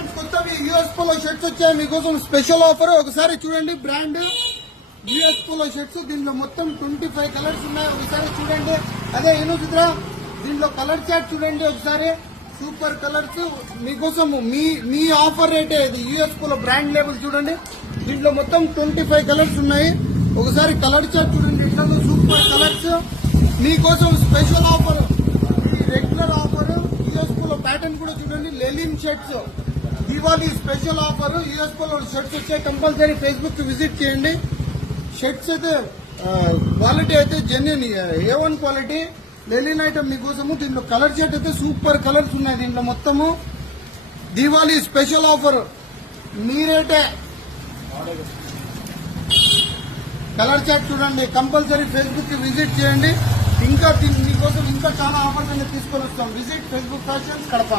Friends కొత్తవి US polo shirts వచ్చాయి మీకోసం స్పెషల్ ఆఫర్. ఒకసారి చూడండి బ్రాండ్ యూఎస్ పోలో షర్ట్స్. దీంట్లో మొత్తం 25 కలర్స్ ఉన్నాయి. ఒకసారి చూడండి. అదే చిత్ర దీంట్లో కలర్ చార్ట్ చూడండి ఒకసారి. సూపర్ కలర్స్ మీకోసం. మీ ఆఫర్ రేటే ఇది. యూఎస్ పోలో బ్రాండ్ లేబుల్ చూడండి. దీంట్లో మొత్తం 25 కలర్స్ ఉన్నాయి. ఒకసారి కలర్ చార్ట్ చూడండి. ఎట్లా సూపర్ కలర్స్ మీకోసం special offer. Regular offer. US polo pattern కూడా చూడండి. Linen shirts Diwali special offer. US polo shirts వచ్చాయి. కంపల్సరీ ఫేస్బుక్ కి విజిట్ చేయండి. షర్ట్స్ అయితే క్వాలిటీ అయితే genuine A1 quality linen item మీకోసము. దీంట్లో కలర్ షర్ట్ అయితే సూపర్ కలర్స్ ఉన్నాయి. దీంట్లో మొత్తము దీవాలి స్పెషల్ ఆఫర్. మీరైతే కలర్ చార్ట్ చూడండి. కంపల్సరీ ఫేస్బుక్ కి విజిట్ చేయండి. ఇంకా మీకోసం ఇంకా చాలా ఆఫర్స్ అనేది తీసుకొని వస్తాం. Visit Facebook fashions Kadapa.